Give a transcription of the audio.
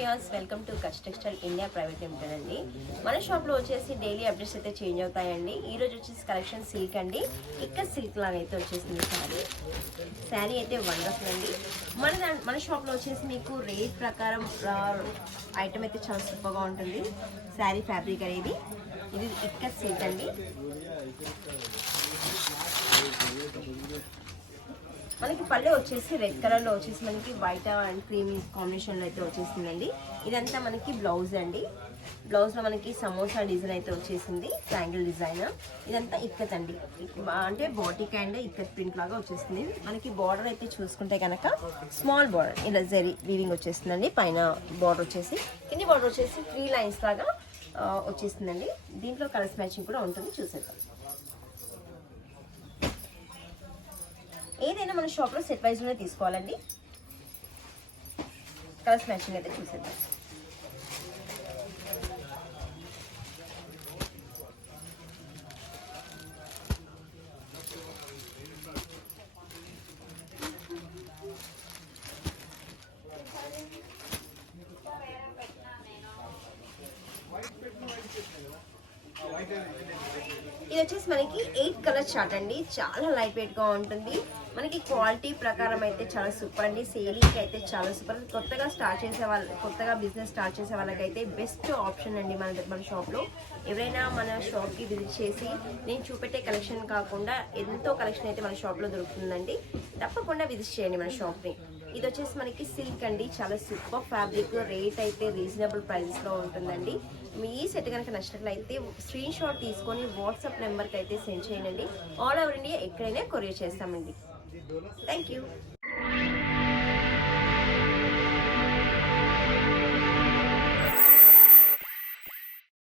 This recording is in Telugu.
Viewers, welcome to Kutch textile India private limited అండి. మన షాప్లో వచ్చేసి డైలీ అప్డేట్స్ అయితే చేంజ్ అవుతాయండి. ఈరోజు వచ్చేసి కలెక్షన్ సిల్క్ అండి, ఇక్కడ సిల్క్ లాగా అయితే వచ్చేసింది శారీ అయితే వండర్ఫుల్ అండి. మన షాప్లో వచ్చేసి మీకు రేట్ ప్రకారం ఐటమ్ అయితే చాలా సూపర్గా ఉంటుంది. శారీ ఫ్యాబ్రిక్ అనేది ఇది ఇక్కడ సిల్క్ అండి. మనకి పల్లె వచ్చేసి రెడ్ కలర్లో వచ్చేసి మనకి వైట్ అండ్ క్రీమీ కాంబినేషన్లో అయితే వచ్చేసిందండి. ఇదంతా మనకి బ్లౌజ్ అండి. బ్లౌజ్లో మనకి సమోసా డిజైన్ అయితే వచ్చేసింది, ట్రయాంగిల్ డిజైన్. ఇదంతా ఇక్కత్ అండి, అంటే బాటిక్ అండ్ ఇక్కత్ ప్రింట్ లాగా వచ్చేసింది. మనకి బార్డర్ అయితే చూసుకుంటే కనుక స్మాల్ బార్డర్ ఇలా జరీ వీవింగ్ వచ్చేస్తుందండి. పైన బార్డర్ వచ్చేసి కింది బార్డర్ వచ్చేసి 3 లైన్స్ లాగా వచ్చేసిందండి. దీంట్లో కలర్స్ మ్యాచింగ్ కూడా ఉంటుంది, చూసేద్దాం. ఏదైనా మన షాప్లో సెట్ వైజ్లోనే తీసుకోవాలండి. కలర్స్ మ్యాచింగ్ అయితే చూసేద్దాం. ఇది వచ్చేసి మనకి 8 కలర్ చార్ట్ అండి. చాలా లైట్ వెయిట్ గా ఉంటుంది. మనకి క్వాలిటీ ప్రకారం అయితే చాలా సూపర్ అండి. సేలింగ్ అయితే చాలా సూపర్. కొత్తగా బిజినెస్ స్టార్ట్ చేసే వాళ్ళకైతే బెస్ట్ ఆప్షన్ అండి మన షాప్లో. ఎవరైనా మన షాప్కి విజిట్ చేసి నేను చూపెట్టే కలెక్షన్ కాకుండా ఎంతో కలెక్షన్ అయితే మన షాప్లో దొరుకుతుందండి. తప్పకుండా విజిట్ చేయండి మన షాప్ని. ఇది వచ్చేసి మనకి సిల్క్ అండి, చాలా సూపర్ ఫ్యాబ్రిక్. రేట్ అయితే రీజనబుల్ ప్రైజెస్లో ఉంటుందండి. మీ సెట్ కనుక నచ్చినట్లయితే స్క్రీన్ షాట్ తీసుకొని వాట్సాప్ నెంబర్కి అయితే సెండ్ చేయండి. ఆల్ ఓవర్ ఇండియా ఎక్కడైనా కొరియర్ చేస్తామండి. Thank you.